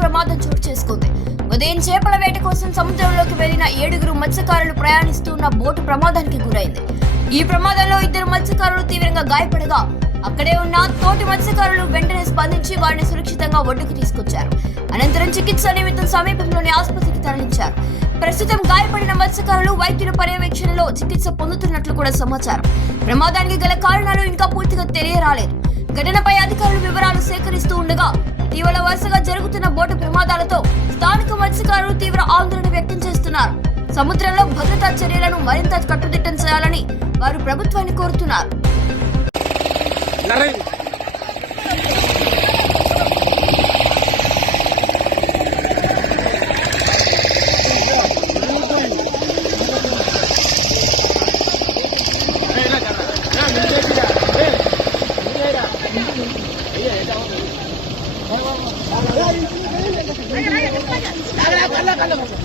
ప్రమాదం చోటు చేసుకుంది. ఉదయం చేపల వేట కోసం సముద్రంలోకి వెళ్లిన 7 మత్స్యకారులు ప్రయాణిస్తున్న బోటు ప్రమాదానికి గురైంది. ఈ ప్రమాదంలో 2 మత్స్యకారులు తీవ్రంగా గాయపడగా అక్కడే ఉన్న తోటి మత్స్యకారులు వెంటనే స్పందించి వారిని సురక్షితంగా ఒడ్డుకు తీసుకొచ్చారు. అనంతరం చికిత్స నిమిత్తం సమీపంలోని ఆసుపత్రికి తరలించారు. ప్రస్తుతం గాయపడిన మత్స్యకారులు వైద్యుల పర్యవేక్షణలో చికిత్స పొందుతున్నట్లు కూడా సమాచారం. ప్రమాదానికి గల కారణాలు ఇంకా పూర్తిగా తెలియరాలేదు. ఘటనపై అధికారులు వివరాలు సేకరిస్తూ ఉండగా ఇటీవల వరుసగా జరుగుతున్న బోటు ప్రమాదాలతో స్థానిక మత్స్యకారులు తీవ్ర ఆందోళన వ్యక్తం చేస్తున్నారు. సముద్రంలో భద్రతా చర్యలను మరింత కట్టుదిట్టం చేయాలని వారు ప్రభుత్వాన్ని కోరుతున్నారు. Ayo,